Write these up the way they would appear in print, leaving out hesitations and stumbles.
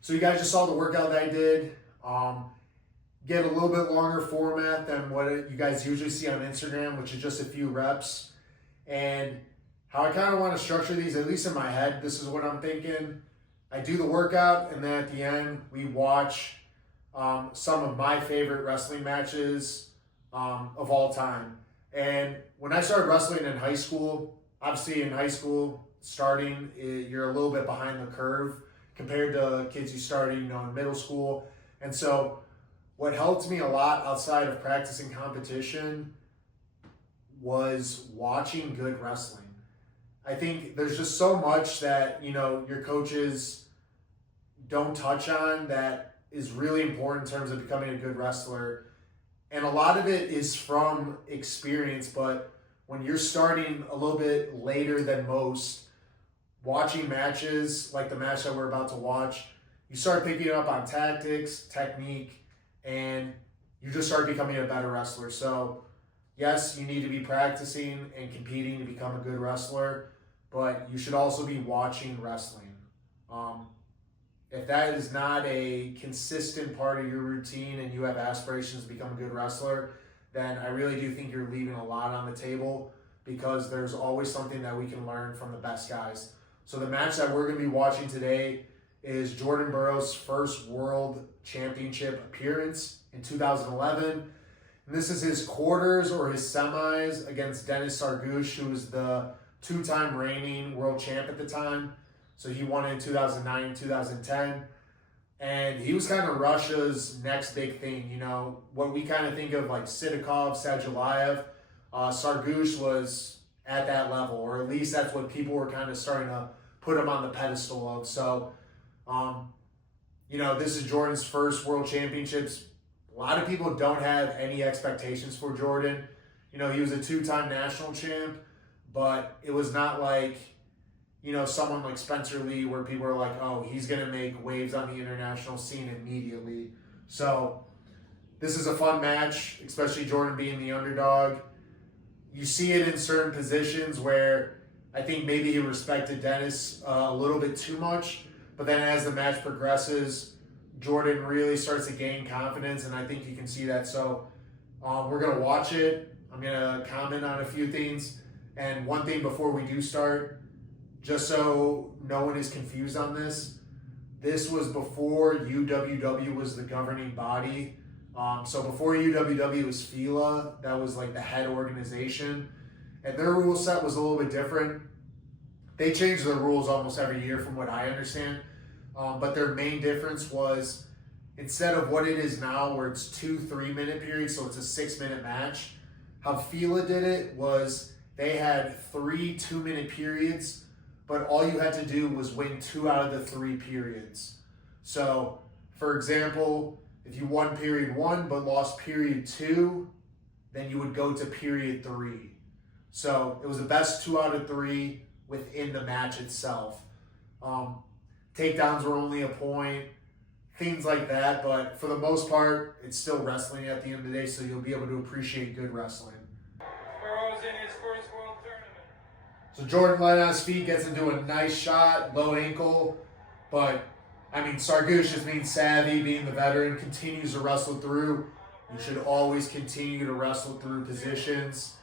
So you guys just saw the workout that I did. Get a little bit longer format than what you guys usually see on Instagram, which is just a few reps. And how I kind of want to structure these, at least in my head, this is what I'm thinking. I do the workout, and then at the end, we watch some of my favorite wrestling matches of all time. And when I started wrestling in high school, obviously in high school, starting, you're a little bit behind the curve compared to kids who started, in middle school. And so what helped me a lot outside of practicing competition was watching good wrestling. I think there's just so much that, your coaches don't touch on that is really important in terms of becoming a good wrestler. And a lot of it is from experience, but when you're starting a little bit later than most, watching matches like the match that we're about to watch, you start picking up on tactics, technique, and you just start becoming a better wrestler. So yes, you need to be practicing and competing to become a good wrestler, but you should also be watching wrestling. If that is not a consistent part of your routine and you have aspirations to become a good wrestler, then I really do think you're leaving a lot on the table, because there's always something that we can learn from the best guys. So the match that we're going to be watching today is Jordan Burroughs' first World Championship appearance in 2011. And this is his quarters or his semis against Vs Tsargush, who was the two-time reigning world champ at the time. So he won in 2009 and 2010. And he was kind of Russia's next big thing. What we kind of think of like Sidakov, Sadulayev, Tsargush was at that level, or at least that's what people were kind of starting to put him on the pedestal of. So, this is Jordan's first World Championships. A lot of people don't have any expectations for Jordan. He was a two-time national champ, but it was not like, someone like Spencer Lee, where people are like, oh, he's going to make waves on the international scene immediately. So this is a fun match, especially Jordan being the underdog. You see it in certain positions where I think maybe he respected Dennis a little bit too much, but then as the match progresses, Jordan really starts to gain confidence, and I think you can see that. So we're going to watch it. I'm going to comment on a few things. And one thing before we do start, just so no one is confused on this was before UWW was the governing body. So before UWW was FILA, that was like the head organization, and their rule set was a little bit different. They changed their rules almost every year from what I understand, but their main difference was, instead of what it is now where it's 2 3-minute periods, so it's a 6-minute match, how FILA did it was they had 3 2-minute periods, but all you had to do was win 2 out of the 3 periods. So, for example, if you won period 1 but lost period 2, then you would go to period 3. So it was the best 2 out of 3 within the match itself. Takedowns were only a point, things like that, but for the most part, it's still wrestling at the end of the day, so you'll be able to appreciate good wrestling. Burroughs in his first World Tournament. So Jordan light on his feet, gets into a nice shot, low ankle, but Tsargush just being savvy, being the veteran, continues to wrestle through. You should always continue to wrestle through positions.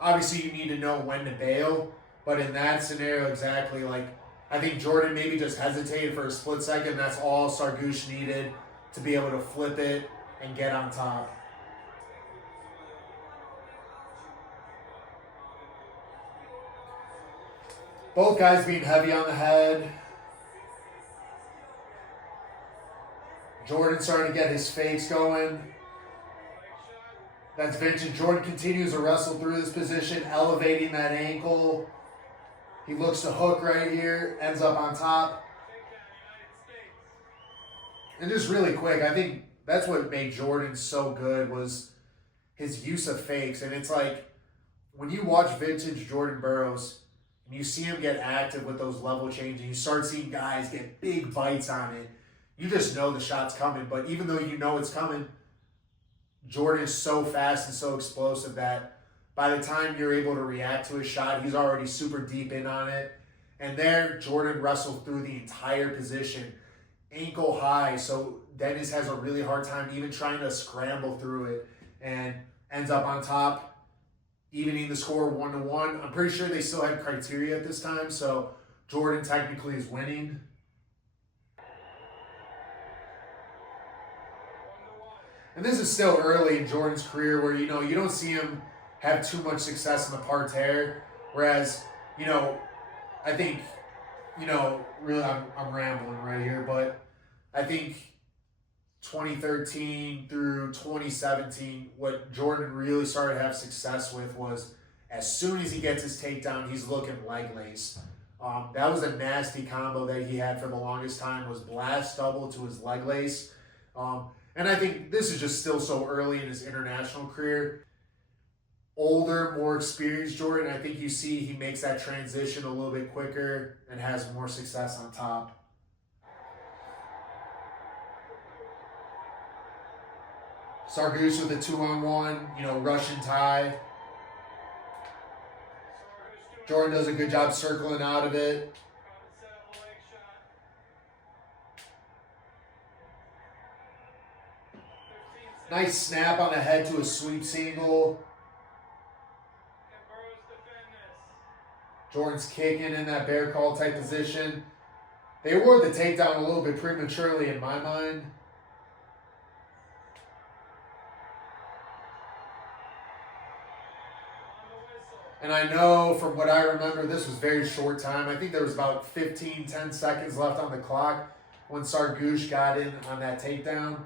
Obviously, you need to know when to bail, but in that scenario, exactly, I think Jordan maybe just hesitated for a split second. That's all Tsargush needed to be able to flip it and get on top. Both guys being heavy on the head. Jordan starting to get his fakes going. That's vintage. Jordan continues to wrestle through this position, elevating that ankle. He looks to hook right here, ends up on top. And just really quick, I think that's what made Jordan so good was his use of fakes. And it's like, when you watch vintage Jordan Burroughs, and you see him get active with those level changes, you start seeing guys get big bites on it, you just know the shot's coming. But even though you know it's coming, Jordan is so fast and so explosive that by the time you're able to react to his shot, he's already super deep in on it. And there, Jordan wrestled through the entire position. ankle high, so Dennis has a really hard time even trying to scramble through it and ends up on top, evening the score 1-1. I'm pretty sure they still had criteria at this time, so Jordan technically is winning. And this is still early in Jordan's career where, you don't see him have too much success in the parterre. Whereas, I think, really I'm rambling right here, but I think 2013 through 2017, what Jordan really started to have success with was as soon as he gets his takedown, he's looking leg lace. That was a nasty combo that he had for the longest time, was blast double to his leg lace. And I think this is just still so early in his international career. Older, more experienced Jordan, I think you see he makes that transition a little bit quicker and has more success on top. Tsargush with a 2-on-1, Russian tie. Jordan does a good job circling out of it. Nice snap on the head to a sweep single. Jordan's kicking in that bear call type position. They award the takedown a little bit prematurely in my mind. And I know from what I remember, this was very short time. I think there was about 10 seconds left on the clock when Tsargush got in on that takedown.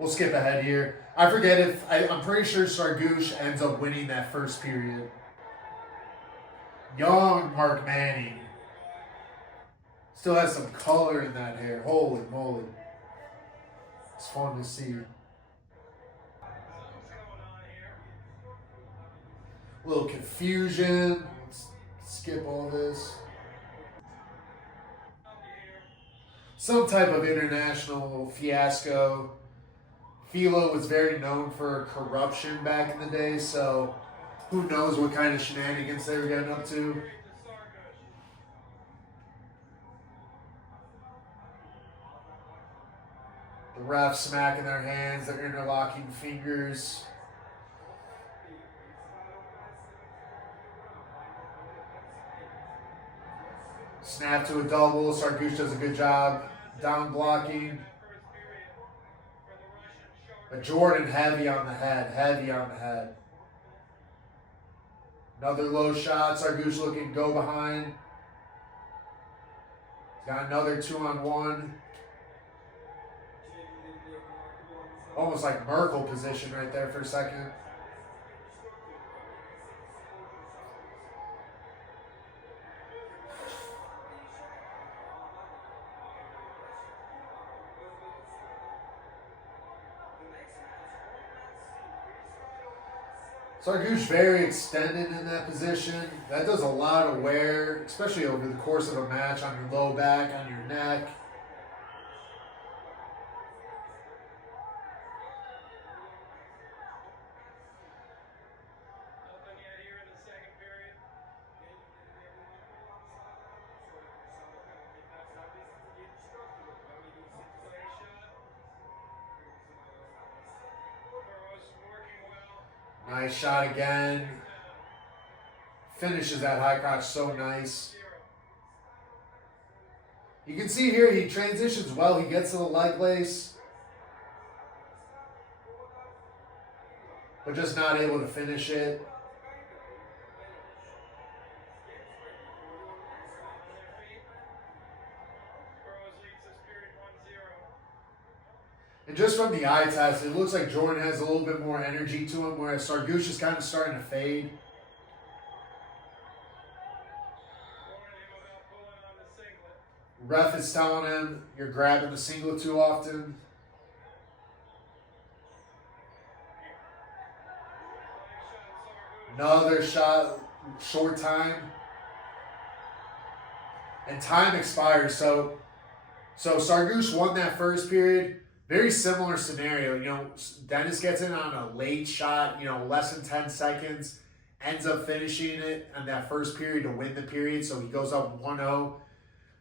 We'll skip ahead here. I forget I'm pretty sure Tsargush ends up winning that first period. Young Mark Manning. Still has some color in that hair. Holy moly. It's fun to see. A little confusion. Let's skip all this. Some type of international fiasco. Philo was very known for corruption back in the day, so who knows what kind of shenanigans they were getting up to. The refs smacking their hands, they're interlocking fingers. Snap to a double. Tsargush does a good job down blocking. But Jordan heavy on the head. Another low shot. Tsargush looking to go behind. He's got another 2-on-1. Almost like Merkel position right there for a second. Tsargush very extended in that position. That does a lot of wear, especially over the course of a match, on your low back, on your neck. Nice shot again. Finishes that high crotch so nice. You can see here he transitions well. He gets to the leg lace, but just not able to finish it. And just from the eye test, it looks like Jordan has a little bit more energy to him, whereas Tsargush is kind of starting to fade. Ref is telling him, you're grabbing the singlet too often. Another shot, short time. And time expires, so Tsargush won that first period. Very similar scenario, Dennis gets in on a late shot, less than 10 seconds, ends up finishing it in that first period to win the period. So he goes up 1-0.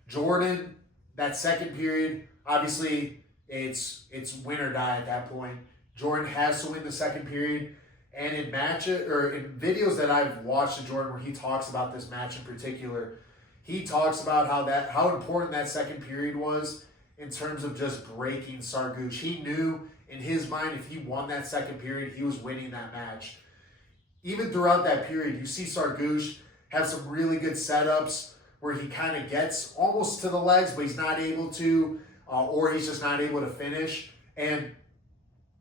Jordan, that second period, obviously it's win or die at that point. Jordan has to win the second period. And in videos that I've watched of Jordan where he talks about this match in particular, he talks about how important that second period was in terms of just breaking Tsargush. He knew in his mind if he won that second period, he was winning that match. Even throughout that period, you see Tsargush have some really good setups where he kind of gets almost to the legs, but he's not able to, or he's just not able to finish. And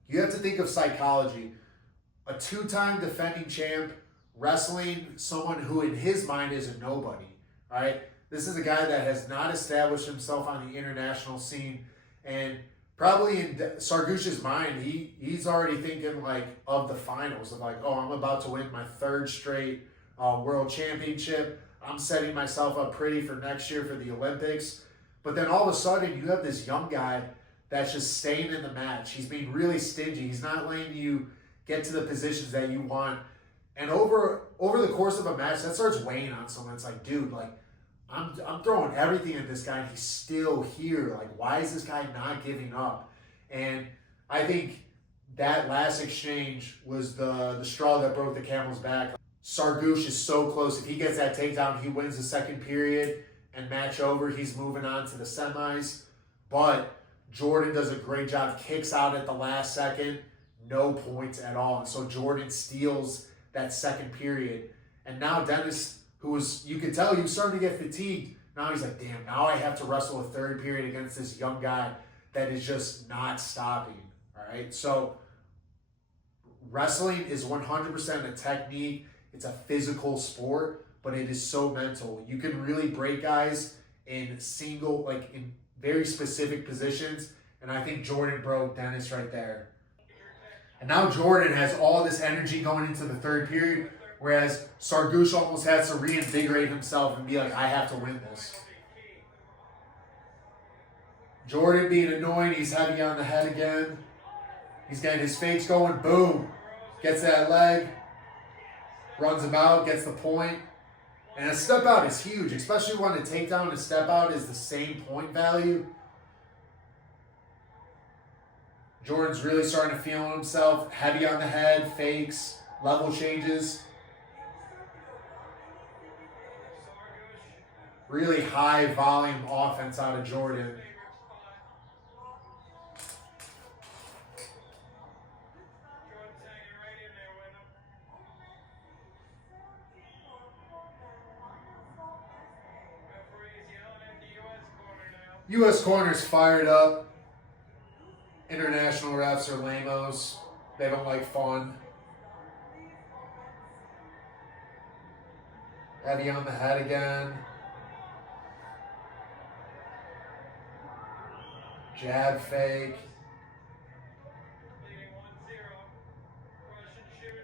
you have to think of psychology. A two-time defending champ wrestling someone who in his mind is a nobody, right? This is a guy that has not established himself on the international scene, and probably in Tsargush's mind, he's already thinking like of the finals, of like, oh, I'm about to win my third straight world championship. I'm setting myself up pretty for next year for the Olympics. But then all of a sudden, you have this young guy that's just staying in the match. He's being really stingy. He's not letting you get to the positions that you want. And over the course of a match, that starts weighing on someone. It's like, dude, like, I'm throwing everything at this guy, and he's still here. Like, why is this guy not giving up? And I think that last exchange was the straw that broke the camel's back. Tsargush is so close. If he gets that takedown, he wins the second period and match over. He's moving on to the semis. But Jordan does a great job, kicks out at the last second, no points at all. And so Jordan steals that second period. And now Dennis, who was, you could tell he was starting to get fatigued. Now he's like, damn, now I have to wrestle a third period against this young guy that is just not stopping. All right. So wrestling is 100% a technique. It's a physical sport, but it is so mental. You can really break guys in in very specific positions. And I think Jordan broke Dennis right there. And now Jordan has all this energy going into the third period, whereas Tsargush almost has to reinvigorate himself and be like, I have to win this. Jordan being annoying, he's heavy on the head again. He's getting his fakes going, boom. Gets that leg, runs him out, gets the point. And a step out is huge, especially when a takedown and a step out is the same point value. Jordan's really starting to feel himself, heavy on the head, fakes, level changes. Really high volume offense out of Jordan. U.S. corner's fired up. International refs are lamos. They don't like fun. Heavy on the head again. Jab fake.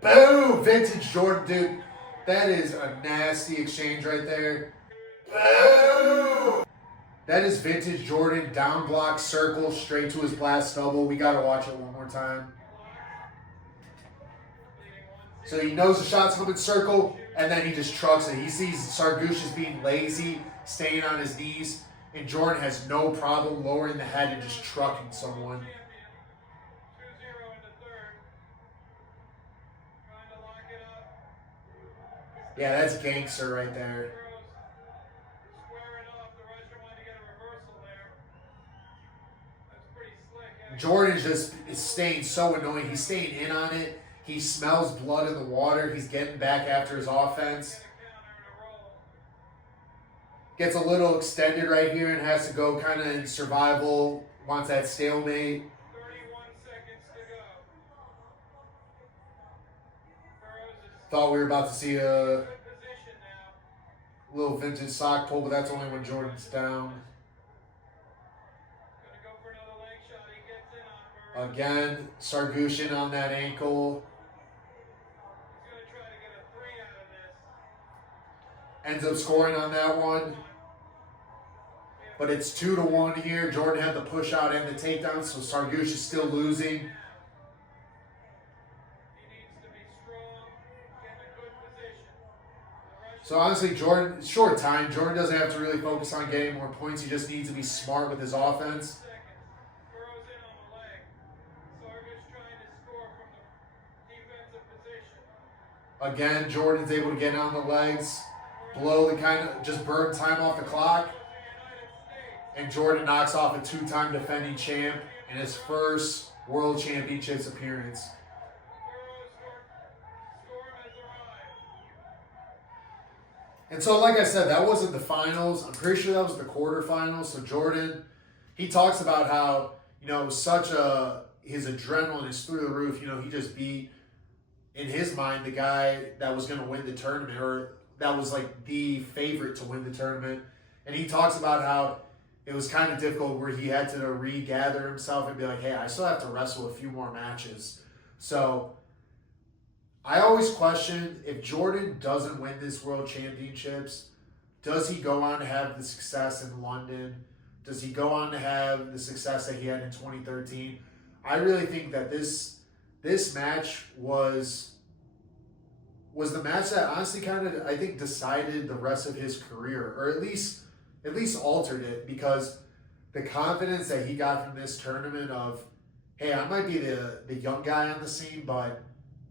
Boom! Vintage Jordan, dude. That is a nasty exchange right there. Boom! That is vintage Jordan, down block, circle, straight to his blast double. We got to watch it one more time. So he knows the shot's coming circle, and then he just trucks it. He sees Tsargush is being lazy, staying on his knees, and Jordan has no problem lowering the head and just trucking someone. Yeah, that's gangster right there. Jordan is staying so annoying. He's staying in on it. He smells blood in the water. He's getting back after his offense. Gets a little extended right here and has to go kind of in survival. Wants that stalemate. 31 seconds to go. Thought we were about to see a Good position now. little vintage sock pull, but that's only when Jordan's down. Again, Tsargush in on that ankle. He's going to try to get a 3 out of this. Ends up scoring on that one. But it's 2-1 here. Jordan had the push out and the takedown, so Tsargush is still losing. He needs to be strong, get in a good position. So honestly, Jordan, short time. Jordan doesn't have to really focus on getting more points. He just needs to be smart with his offense. Burroughs in on the leg. Tsargush trying to score from the defensive position. Again, Jordan's able to get on the legs, blow the just burn time off the clock. And Jordan knocks off a 2-time defending champ in his first World Championships appearance. And so, like I said, that wasn't the finals. I'm pretty sure that was the quarterfinals. So Jordan, he talks about how, it was his adrenaline is through the roof. He just beat, in his mind, the guy that was going to win the tournament, or that was like the favorite to win the tournament. And he talks about how it was kind of difficult where he had to regather himself and be like, hey, I still have to wrestle a few more matches. So I always question, if Jordan doesn't win this World Championships, does he go on to have the success in London? Does he go on to have the success that he had in 2013? I really think that this match was the match that honestly kind of, I think, decided the rest of his career, or at least altered it, because the confidence that he got from this tournament of, hey, I might be the young guy on the scene, but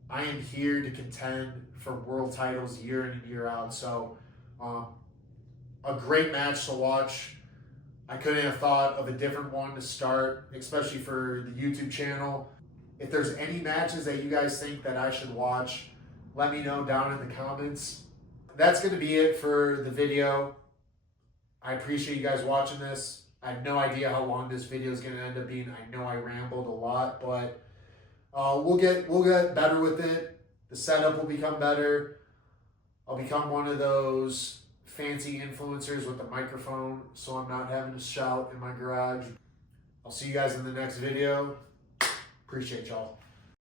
I am here to contend for world titles year in and year out. So a great match to watch. I couldn't have thought of a different one to start, especially for the YouTube channel. If there's any matches that you guys think that I should watch, let me know down in the comments. That's going to be it for the video. I appreciate you guys watching this. I have no idea how long this video is going to end up being. I know I rambled a lot, but we'll get better with it. The setup will become better. I'll become one of those fancy influencers with a microphone, so I'm not having to shout in my garage. I'll see you guys in the next video. Appreciate y'all.